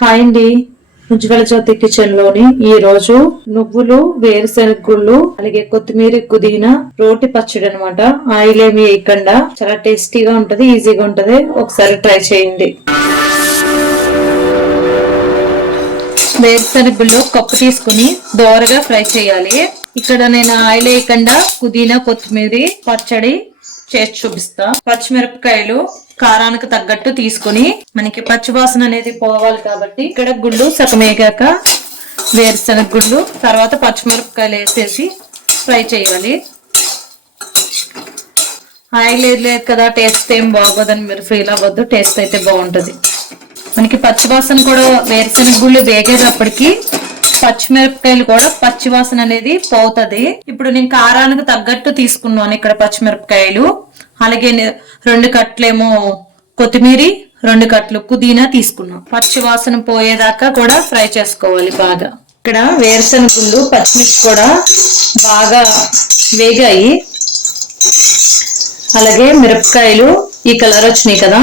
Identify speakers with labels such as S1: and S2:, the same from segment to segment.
S1: Hi అండి. ఉజ్వల జ్యోతి కిచెన్లోని ఈ రోజు నువ్వులు వేరుశనగ గుళ్ళు అలాగే కొత్తిమీర పుదీనా రోటి పచ్చడి అనమాట ఆయిల్ ఏమి వేయకుండా చాలా టేస్టీగా ఉంటది ఈజీగా ఉంటది. ఒకసారి ట్రై చేయండి. వేరుశనగ గుళ్ళు కప్పు తీసుకుని దోరగా ఫ్రై చేయాలి. ఇక్కడ నేను ఆయిల్ వేయకుండా పుదీనా కొత్తిమీర పచ్చడి చేసి చూపిస్తా. పచ్చిమిరపకాయలు కారానికి తగ్గట్టు తీసుకుని మనకి పచ్చివాసన అనేది పోవాలి కాబట్టి ఇక్కడ గుళ్ళు సగమేగాక వేరుశనగ గుళ్ళు తర్వాత పచ్చిమిరపకాయలు వేసేసి ఫ్రై చేయాలి. ఆయిల్ లేదు లేదు కదా టేస్ట్ ఏం బాగోదని మీరు ఫీల్ అవ్వద్దు టేస్ట్ అయితే బాగుంటుంది. మనకి పచ్చివాసన కూడా వేరుశనగ గుళ్ళు వేగేటప్పటికి పచ్చిమిరపకాయలు కూడా పచ్చివాసన అనేది పోతుంది. ఇప్పుడు నేను కారానికి తగ్గట్టు తీసుకున్నాను ఇక్కడ పచ్చిమిరపకాయలు. అలాగే రెండు కట్లేమో కొత్తిమీర రెండు కట్లు పుదీనా తీసుకున్నాం పచ్చివాసన పోయేదాకా కూడా ఫ్రై చేసుకోవాలి బాగా. ఇక్కడ వేరుశనగ గుళ్ళు పచ్చిమిర్చి కూడా బాగా వేగాయి. అలాగే మిరపకాయలు ఈ కలర్ వచ్చినాయి కదా.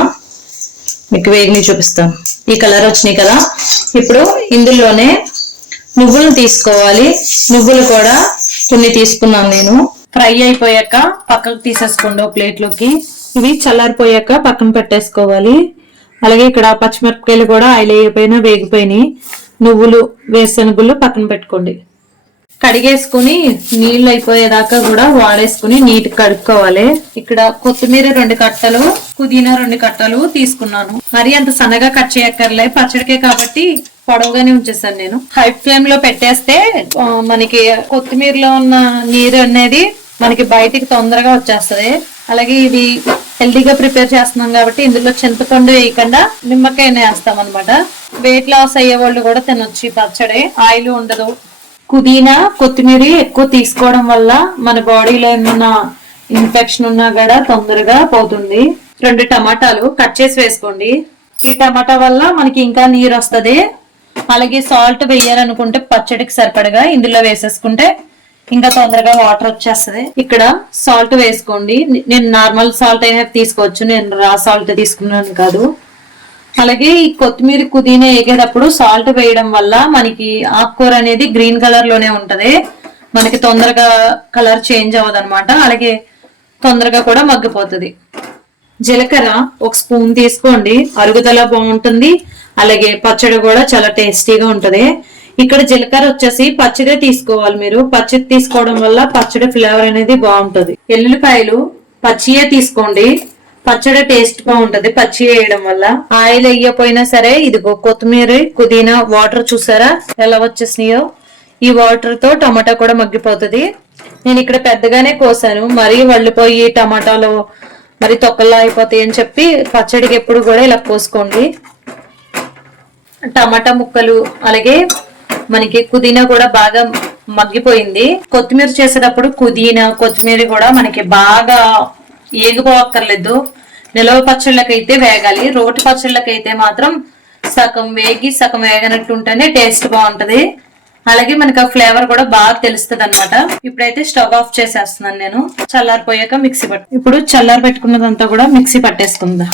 S1: మీకు వేగిని చూపిస్తాం. ఈ కలర్ వచ్చినాయి కదా. ఇప్పుడు ఇందులోనే నువ్వులు తీసుకోవాలి. నువ్వులు కూడా కొన్ని తీసుకున్నాను నేను. ఫ్రై అయిపోయాక పక్కకు తీసేసుకోండి ఒక ప్లేట్లోకి ఇవి చల్లారిపోయాక పక్కన పెట్టేసుకోవాలి. అలాగే ఇక్కడ పచ్చిమిరపకాయలు కూడా ఆయిల్ అయిపోయినా వేగిపోయినాయి. నువ్వులు వేరుశనగుళ్ళు పక్కన పెట్టుకోండి. కడిగేసుకుని నీళ్ళు అయిపోయేదాకా కూడా వాడేసుకుని నీట్ కడుక్కోవాలి. ఇక్కడ కొత్తిమీర రెండు కట్టలు పుదీనా రెండు కట్టలు తీసుకున్నాను. మరి అంత సన్నగా కట్ చేయక్కర్లే. పచ్చడికే కాబట్టి పొడవుగానే ఉంచేసాను నేను. హై ఫ్లేమ్లో పెట్టేస్తే మనకి కొత్తిమీరలో ఉన్న నీరు అనేది మనకి బయటికి తొందరగా వచ్చేస్తుంది. అలాగే ఇవి హెల్దీగా ప్రిపేర్ చేస్తున్నాం కాబట్టి ఇందులో చింతపండు వేయకుండా నిమ్మకాయ వేస్తాం అనమాట వెయిట్ లాస్ అయ్యే వాళ్ళు కూడా తినొచ్చు పచ్చడి. ఆయిల్ ఉండదు. పుదీనా కొత్తిమీర ఎక్కువ తీసుకోవడం వల్ల మన బాడీలో ఏమన్నా ఇన్ఫెక్షన్ ఉన్నా కూడా తొందరగా పోతుంది. రెండు టమాటాలు కట్ చేసి వేసుకోండి. ఈ టమాటా వల్ల మనకి ఇంకా నీరు వస్తుంది. అలాగే సాల్ట్ వేయాలనుకుంటే పచ్చడికి సరిపడగా ఇందులో వేసేసుకుంటే ఇంకా తొందరగా వాటర్ వచ్చేస్తుంది. ఇక్కడ సాల్ట్ వేసుకోండి. నేను నార్మల్ సాల్ట్ అయినా తీసుకోవచ్చు. నేను రా సాల్ట్ తీసుకున్నాను కాదు. అలాగే ఈ కొత్తిమీర పుదీనా వేగేటప్పుడు సాల్ట్ వేయడం వల్ల మనకి ఆకుకూర అనేది గ్రీన్ కలర్లోనే ఉంటది. మనకి తొందరగా కలర్ చేంజ్ అవ్వదు అనమాట అలాగే తొందరగా కూడా మగ్గిపోతుంది. జీలకర్ర ఒక స్పూన్ తీసుకోండి. అరుగుదల బాగుంటుంది. అలాగే పచ్చడి కూడా చాలా టేస్టీగా ఉంటుంది. ఇక్కడ జీలకర్ర వచ్చేసి పచ్చిదే తీసుకోవాలి మీరు. పచ్చడి తీసుకోవడం వల్ల పచ్చడి ఫ్లేవర్ అనేది బాగుంటుంది. ఎల్లుల్లిపాయలు పచ్చియే తీసుకోండి. పచ్చడి టేస్ట్ బాగుంటది పచ్చి వేయడం వల్ల. ఆయిల్ వేయకపోయినా సరే ఇదిగో కొత్తిమీర పుదీనా వాటర్ చూసారా? ఎలా వచ్చేసినాయో? ఈ వాటర్తో టమాటా కూడా మగ్గిపోతుంది. నేను ఇక్కడ పెద్దగానే కోసాను. మరీ వళ్ళిపోయి టమాటాలు మరి తొక్కల్లో అయిపోతాయి అని చెప్పి పచ్చడికి ఎప్పుడు కూడా ఇలా కోసుకోండి టమాటా ముక్కలు అలాగే మనకి పుదీనా కూడా బాగా మగ్గిపోయింది. కొత్తిమీర చేసేటప్పుడు పుదీనా కొత్తిమీర కూడా మనకి బాగా ఏగిపోవక్కర్లేదు. నిలవ పచ్చళ్ళకైతే వేగాలి. రోటి పచ్చళ్ళకైతే మాత్రం సగం వేగి సగం వేగనట్టు ఉంటేనే టేస్ట్ బాగుంటది. అలాగే మనకి ఆ ఫ్లేవర్ కూడా బాగా తెలుస్తుంది అనమాట ఇప్పుడైతే స్టవ్ ఆఫ్ చేసేస్తున్నాను నేను. చల్లారిపోయాక మిక్సీ పట్టు ఇప్పుడు చల్లారి పెట్టుకున్నదంతా కూడా మిక్సీ పట్టేసుకుందాం.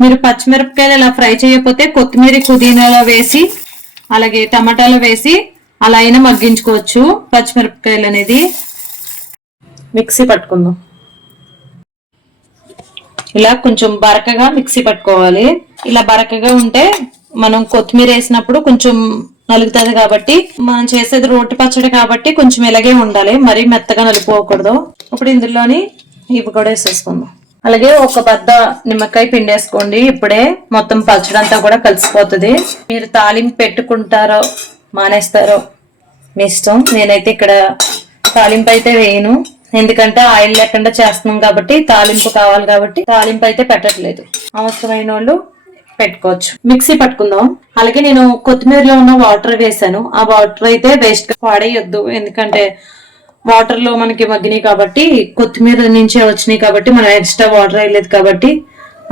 S1: మీరు పచ్చిమిరపకాయలు ఇలా ఫ్రై చేయకపోతే కొత్తిమీర పుదీనాలో వేసి అలాగే టమాటాలు వేసి అలా అయినా మగ్గించుకోవచ్చు పచ్చిమిరపకాయలు అనేది. మిక్సీ పట్టుకుందాం. ఇలా కొంచెం బరకగా మిక్సీ పట్టుకోవాలి. ఇలా బరకగా ఉంటే మనం కొత్తిమీర వేసినప్పుడు కొంచెం నలుగుతుంది కాబట్టి మనం చేసేది రోటి పచ్చడి కాబట్టి కొంచెం ఇలాగే ఉండాలి. మరీ మెత్తగా నలిపోకూడదు. ఇప్పుడు ఇందులోని ఇవి కూడా వేసేసుకుందాం. అలాగే ఒక బద్ద నిమ్మకాయ పిండేసుకోండి ఇప్పుడే మొత్తం పచ్చడి అంతా కూడా కలిసిపోతుంది. మీరు తాలింపు పెట్టుకుంటారో మానేస్తారో మీ ఇష్టం. నేనైతే ఇక్కడ తాలింపు అయితే వేయను. ఎందుకంటే ఆయిల్ లేకుండా చేస్తున్నాం కాబట్టి తాలింపు కావాలి కాబట్టి తాలింపు అయితే పెట్టట్లేదు. అవసరమైన వాళ్ళు పెట్టుకోవచ్చు. మిక్సీ పట్టుకుందాం. అలాగే నేను కొత్తిమీరలో ఉన్న వాటర్ వేసాను. ఆ వాటర్ అయితే వేస్ట్ పాడేయొద్దు. ఎందుకంటే వాటర్లో మనకి మగ్గినాయి కాబట్టి కొత్తిమీర నుంచే వచ్చినాయి కాబట్టి మనం ఎక్స్ట్రా వాటర్ వేయలేదు కాబట్టి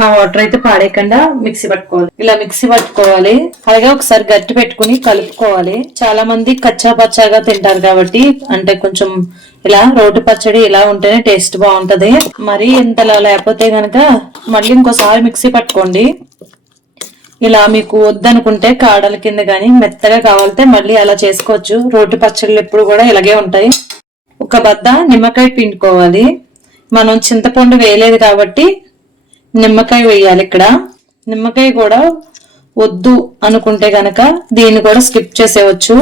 S1: ఆ వాటర్ అయితే పాడేయకుండా మిక్సీ పట్టుకోవాలి. ఇలా మిక్సీ పట్టుకోవాలి. అలాగే ఒకసారి గట్టి పెట్టుకుని కలుపుకోవాలి. చాలా మంది కచ్చా పచ్చాగా తింటారు కాబట్టి అంటే కొంచెం ఇలా రోటి పచ్చడి ఇలా ఉంటేనే టేస్ట్ బాగుంటది. మరి ఇంతలా లేకపోతే గనక మళ్ళీ ఇంకోసారి మిక్సీ పట్టుకోండి. ఇలా మీకు వద్దనుకుంటే కాడల కింద కానీ మెత్తగా కావాలితే మళ్ళీ అలా చేసుకోవచ్చు. రోటి పచ్చళ్ళు ఎప్పుడు కూడా ఇలాగే ఉంటాయి. ఒక బద్ద నిమ్మకాయ పిండుకోవాలి. మనం చింతపండు వేయలేదు కాబట్టి నిమ్మకాయ వేయాలి ఇక్కడ. నిమ్మకాయ కూడా వద్దు అనుకుంటే గనక దీన్ని కూడా స్కిప్ చేసేయచ్చు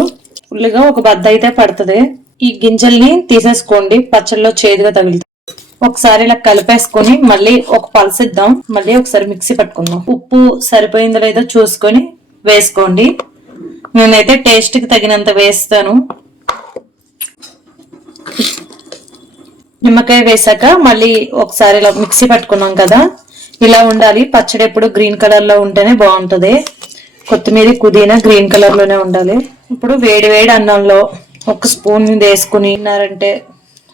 S1: ఫుల్గా ఒక బద్ద అయితే పడుతుంది. ఈ గింజల్ని తీసేసుకోండి. పచ్చళ్ళలో చేదుగా తగులుతుంది. ఒకసారి ఇలా కలిపేసుకొని మళ్ళీ ఒక పలసిద్దాం మళ్ళీ ఒకసారి మిక్సీ పట్టుకుందాం. ఉప్పు సరిపోయిందో లేదో చూసుకొని వేసుకోండి. నేనైతే టేస్ట్కి తగినంత వేస్తాను. నిమ్మకాయ వేసాక మళ్ళీ ఒకసారి ఇలా మిక్సీ పట్టుకున్నాం కదా. ఇలా ఉండాలి. పచ్చడి ఎప్పుడు గ్రీన్ కలర్లో ఉంటేనే బాగుంటుంది. కొత్తిమీర పుదీనా గ్రీన్ కలర్లోనే ఉండాలి. ఇప్పుడు వేడి వేడి అన్నంలో ఒక స్పూన్ వేసుకుని తిన్నారంటే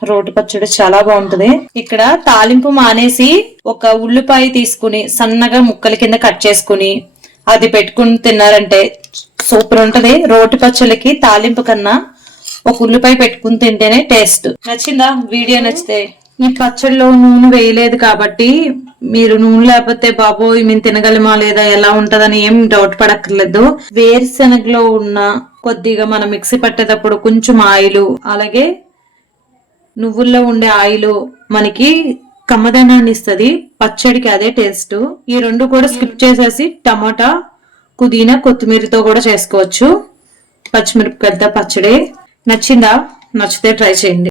S1: రోటి పచ్చడి చాలా బాగుంటది. ఇక్కడ తాలింపు మానేసి ఒక ఉల్లిపాయ తీసుకుని సన్నగా ముక్కల కింద కట్ చేసుకుని అది పెట్టుకుని తిన్నారంటే సూపర్ ఉంటది. రోటి పచ్చళ్ళకి తాలింపు కన్నా ఒక ఉల్లిపాయ పెట్టుకుని తింటేనే టేస్ట్. నచ్చిందా? వీడియో నచ్చితే. ఈ పచ్చడిలో నూనె వేయలేదు కాబట్టి మీరు నూనె లేకపోతే బాబోయ్ మేము తినగలమా లేదా ఎలా ఉంటదని ఏం డౌట్ పడక్కర్లేదు. వేరుశెనగలో ఉన్న కొద్దిగా మనం మిక్సీ పట్టేటప్పుడు కొంచెం ఆయిల్ అలాగే నువ్వుల్లో ఉండే ఆయిల్ మనకి కమ్మదనాన్ని ఇస్తుంది. పచ్చడికి అదే టేస్ట్ ఈ రెండు కూడా స్కిప్ చేసేసి టమాటా పుదీనా కొత్తిమీరతో కూడా చేసుకోవచ్చు. పచ్చిమిరపకాయలతో పచ్చడి. నచ్చిందా? నచ్చితే ట్రై చేయండి.